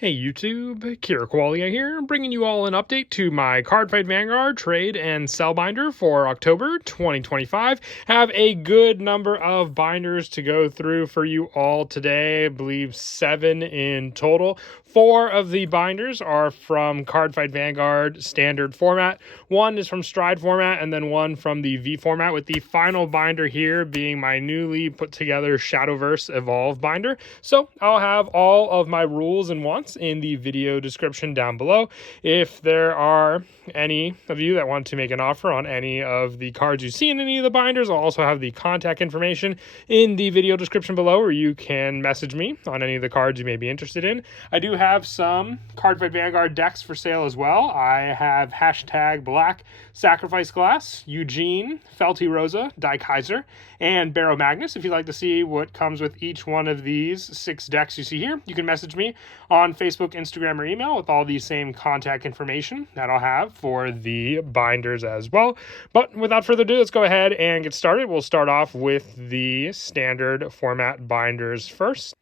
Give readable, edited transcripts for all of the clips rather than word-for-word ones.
Hey YouTube, Kira Qualia here, bringing you all an update to my Cardfight Vanguard trade and sell binder for October 2025. Have a good number of binders to go through for you all today. I believe 7 in total. 4 of the binders are from Cardfight Vanguard standard format. 1 is from Stride format, and then 1 from the V format, with the final binder here being my newly put together Shadowverse Evolve binder. So I'll have all of my rules and wants in the video description down below. If there are any of you that want to make an offer on any of the cards you see in any of the binders, I'll also have the contact information in the video description below, where you can message me on any of the cards you may be interested in. I do have some Cardfight Vanguard decks for sale as well. I have hashtag Black Sacrifice Glass, Eugene, Felty Rosa, Die Kaiser, and Barrow Magnus. If you'd like to see what comes with each one of these 6 decks you see here, you can message me on Facebook, Instagram, or email with all the same contact information that I'll have for the binders as well. But without further ado, let's go ahead and get started. We'll start off with the standard format binders first.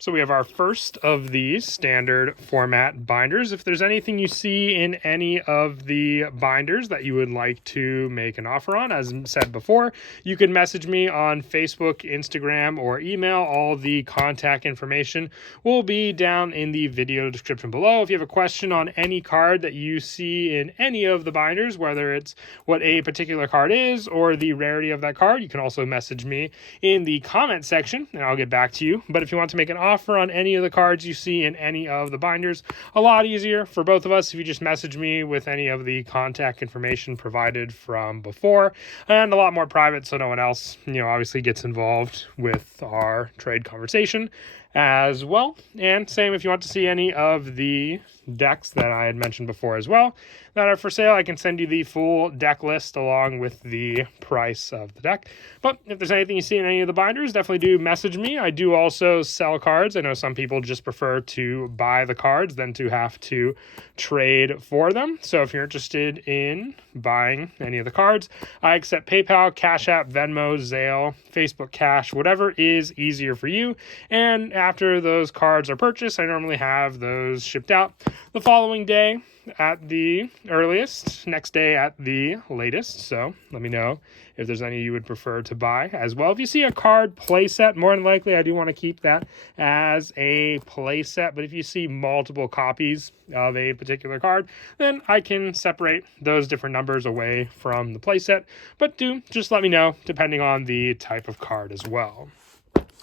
So we have our first of these standard format binders. If there's anything you see in any of the binders that you would like to make an offer on, as said before, you can message me on Facebook, Instagram, or email. All the contact information will be down in the video description below. If you have a question on any card that you see in any of the binders, whether it's what a particular card is or the rarity of that card, you can also message me in the comment section and I'll get back to you. But if you want to make an offer on any of the cards you see in any of the binders, a lot easier for both of us if you just message me with any of the contact information provided from before, and a lot more private so no one else, obviously gets involved with our trade conversation as well. And same if you want to see any of the decks that I had mentioned before as well that are for sale, I can send you the full deck list along with the price of the deck. But if there's anything you see in any of the binders, definitely do message me. I do also sell cards. I know some people just prefer to buy the cards than to have to trade for them. So if you're interested in buying any of the cards, I accept PayPal, Cash App, Venmo, Zelle, Facebook Cash, whatever is easier for you. And after those cards are purchased, I normally have those shipped out the following day at the earliest, next day at the latest. So let me know if there's any you would prefer to buy as well. If you see a card playset, more than likely I do want to keep that as a playset. But if you see multiple copies of a particular card, then I can separate those different numbers away from the playset. But do just let me know depending on the type of card as well.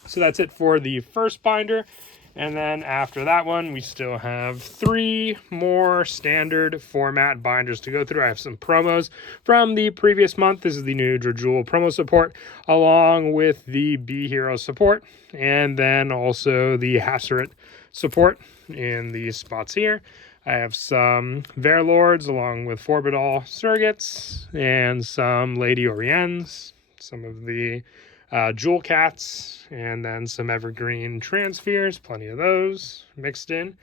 So that's it for the first binder. And then after that one, we still have 3 more standard format binders to go through. I have some promos from the previous month. This is the new Yugioh Duel promo support, along with the B Hero support, and then also the Hasseret support in these spots here. I have some Verlords along with Forbidal surrogates, and some Lady Oriens, some of the Jewel Cats, and then some Evergreen Transfers, plenty of those mixed in.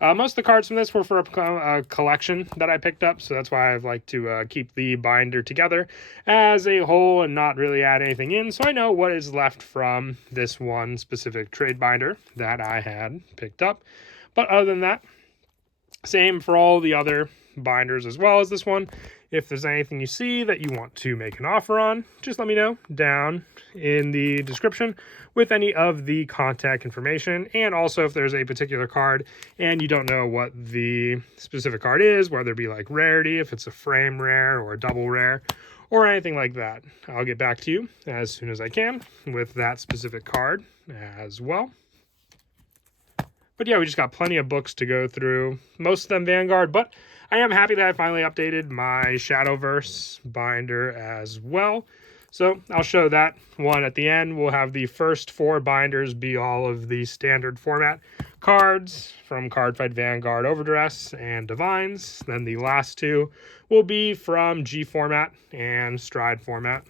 Most of the cards from this were for a collection that I picked up, so that's why I've liked to keep the binder together as a whole and not really add anything in, so I know what is left from this one specific trade binder that I had picked up. But other than that, same for all the other binders as well as this one. If there's anything you see that you want to make an offer on, just let me know down in the description with any of the contact information. And also if there's a particular card and you don't know what the specific card is, whether it be like rarity, if it's a frame rare or a double rare, or anything like that, I'll get back to you as soon as I can with that specific card as well. But yeah, we just got plenty of books to go through, most of them Vanguard, but I am happy that I finally updated my Shadowverse binder as well. So I'll show that one at the end. We'll have the first 4 binders be all of the standard format cards from Cardfight Vanguard Overdress and Divines. Then the last 2 will be from G format and Stride format.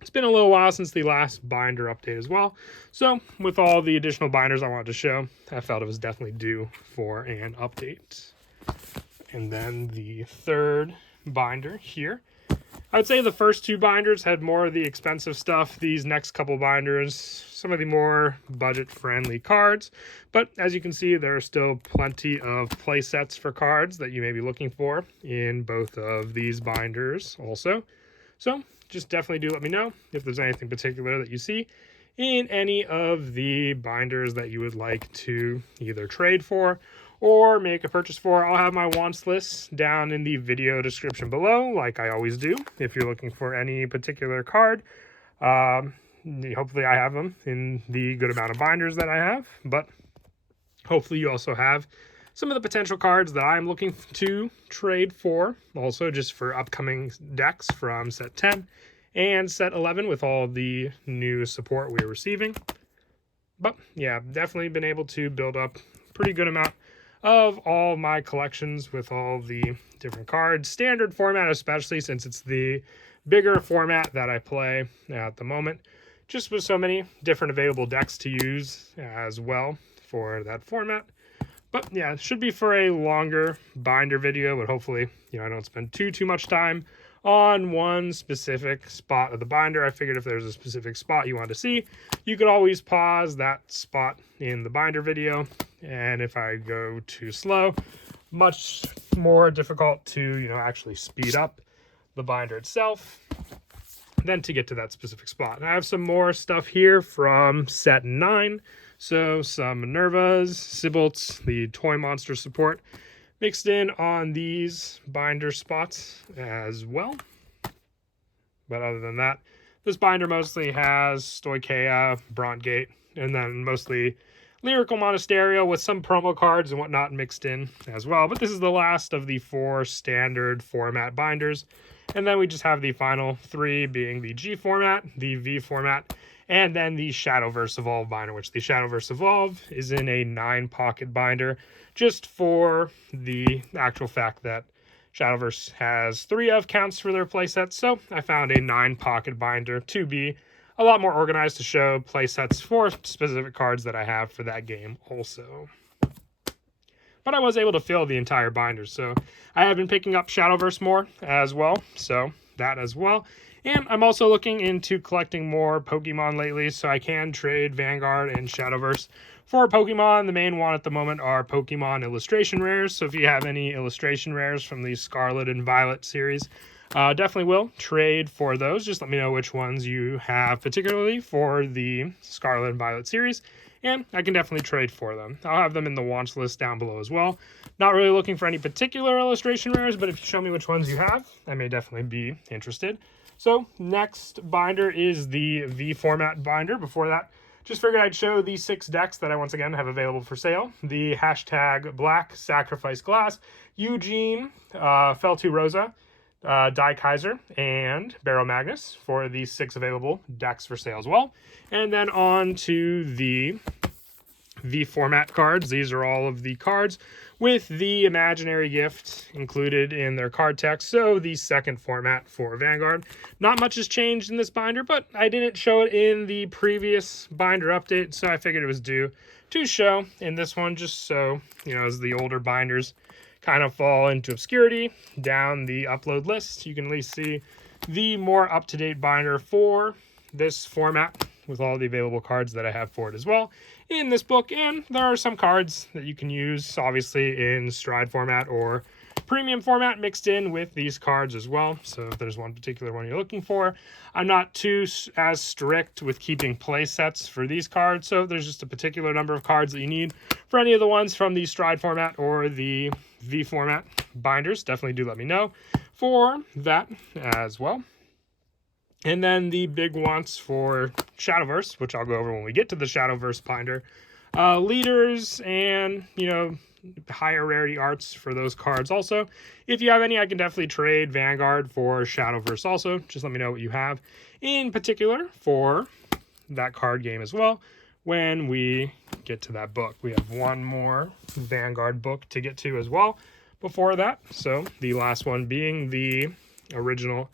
It's been a little while since the last binder update as well. So with all the additional binders I wanted to show, I felt it was definitely due for an update. And then the third binder here I would say the first two binders had more of the expensive stuff. These next couple binders, some of the more budget-friendly cards. But as you can see, there are still plenty of play sets for cards that you may be looking for in both of these binders also. So just definitely do let me know if there's anything particular that you see in any of the binders that you would like to either trade for or make a purchase for. I'll have my wants list down in the video description below, like I always do, if you're looking for any particular card. Hopefully I have them in the good amount of binders that I have, but hopefully you also have some of the potential cards that I'm looking to trade for, also just for upcoming decks from set 10 and set 11 with all the new support we're receiving. But yeah, definitely been able to build up a pretty good amount of all my collections with all the different cards. Standard format, especially since it's the bigger format that I play at the moment. Just with so many different available decks to use as well for that format. But yeah, it should be for a longer binder video, but hopefully, I don't spend too much time on one specific spot of the binder. I figured if there's a specific spot you want to see, you could always pause that spot in the binder video. And if I go too slow, much more difficult to, actually speed up the binder itself than to get to that specific spot. And I have some more stuff here from set 9. So some Minervas, Sybilts, the Toy Monster support mixed in on these binder spots as well. But other than that, this binder mostly has Stoicheia, Brontgate, and then mostly Lyrical Monasterio with some promo cards and whatnot mixed in as well. But this is the last of the 4 standard format binders. And then we just have the final 3 being the G format, the V format, and then the Shadowverse Evolve binder, which the Shadowverse Evolve is in a 9-pocket binder, just for the actual fact that Shadowverse has 3 of counts for their playsets. So I found a 9-pocket binder to be a lot more organized to show playsets for specific cards that I have for that game also. But I was able to fill the entire binder, so I have been picking up Shadowverse more as well, so that as well. And I'm also looking into collecting more Pokemon lately, so I can trade Vanguard and Shadowverse for Pokemon. The main one at the moment are Pokemon illustration rares, so if you have any illustration rares from the Scarlet and Violet series, definitely will trade for those. Just let me know which ones you have particularly for the Scarlet and Violet series, and I can definitely trade for them. I'll have them in the wants list down below as well. Not really looking for any particular illustration rares, but if you show me which ones you have, I may definitely be interested. So next binder is the V format binder. Before that, just figured I'd show the 6 decks that I once again have available for sale. The hashtag Black Sacrifice Glass, Eugene, Feltu Rosa, Die Kaiser, and Barrow Magnus for the 6 available decks for sale as well. And then on to the V format cards. These are all of the cards with the imaginary gift included in their card text. So the second format for Vanguard. Not much has changed in this binder, but I didn't show it in the previous binder update, so I figured it was due to show in this one, just so, as the older binders kind of fall into obscurity down the upload list, you can at least see the more up-to-date binder for this format with all the available cards that I have for it as well in this book. And there are some cards that you can use, obviously, in Stride format or premium format mixed in with these cards as well. So if there's one particular one you're looking for, I'm not as strict with keeping play sets for these cards. So if there's just a particular number of cards that you need for any of the ones from the Stride format or the V format binders, definitely do let me know for that as well. And then the big wants for Shadowverse, which I'll go over when we get to the Shadowverse binder. Leaders and, higher rarity arts for those cards also. If you have any, I can definitely trade Vanguard for Shadowverse also. Just let me know what you have in particular for that card game as well when we get to that book. We have one more Vanguard book to get to as well before that. So the last one being the original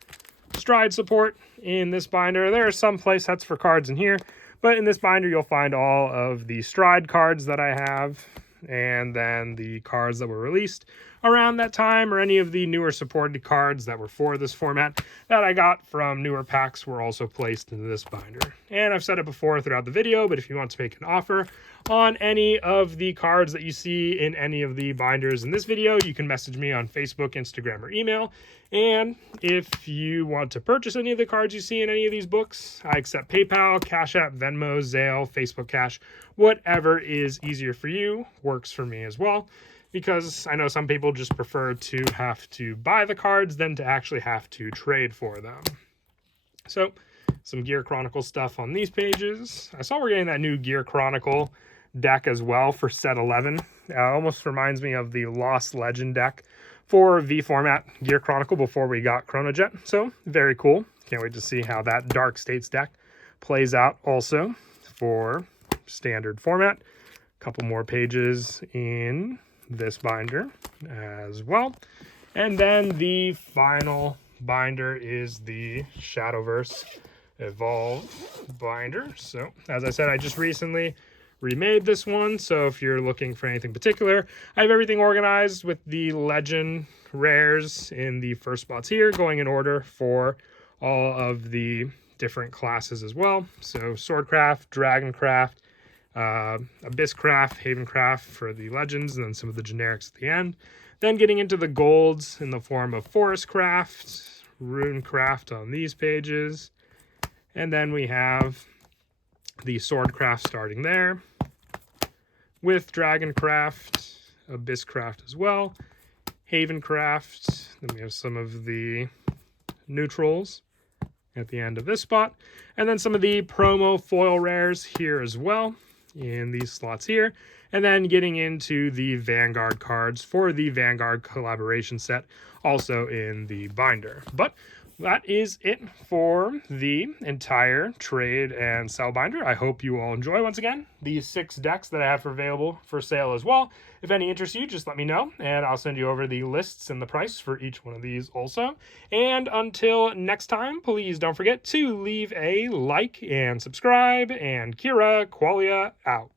Stride support in this binder. There are some play sets for cards in here, but in this binder you'll find all of the Stride cards that I have, and then the cards that were released around that time, or any of the newer supported cards that were for this format that I got from newer packs were also placed into this binder. And I've said it before throughout the video, but if you want to make an offer on any of the cards that you see in any of the binders in this video, you can message me on Facebook, Instagram, or email. And if you want to purchase any of the cards you see in any of these books, I accept PayPal, Cash App, Venmo, Zelle, Facebook Cash, whatever is easier for you works for me as well, because I know some people just prefer to have to buy the cards than to actually have to trade for them. So some Gear Chronicle stuff on these pages. I saw we're getting that new Gear Chronicle deck as well for set 11. Almost reminds me of the Lost Legend deck for V format Gear Chronicle before we got Chronojet. So very cool. Can't wait to see how that Dark States deck plays out also for standard format. A couple more pages in this binder as well. And then the final binder is the Shadowverse Evolve binder. So as I said, I just recently remade this one, so if you're looking for anything particular, I have everything organized with the legend rares in the first spots here, going in order for all of the different classes as well. So Swordcraft, Dragoncraft, Abysscraft, Havencraft for the legends, and then some of the generics at the end. Then getting into the golds in the form of Forestcraft, Runecraft on these pages, and then we have the Swordcraft starting there with Dragoncraft, Abysscraft as well, Havencraft. Then we have some of the neutrals at the end of this spot, and then some of the promo foil rares here as well in these slots here, and then getting into the Vanguard cards for the Vanguard collaboration set also in the binder. But that is it for the entire trade and sell binder. I hope you all enjoy, once again, these 6 decks that I have available for sale as well. If any interests you, just let me know, and I'll send you over the lists and the price for each one of these also. And until next time, please don't forget to leave a like and subscribe, and Kira Qualia out.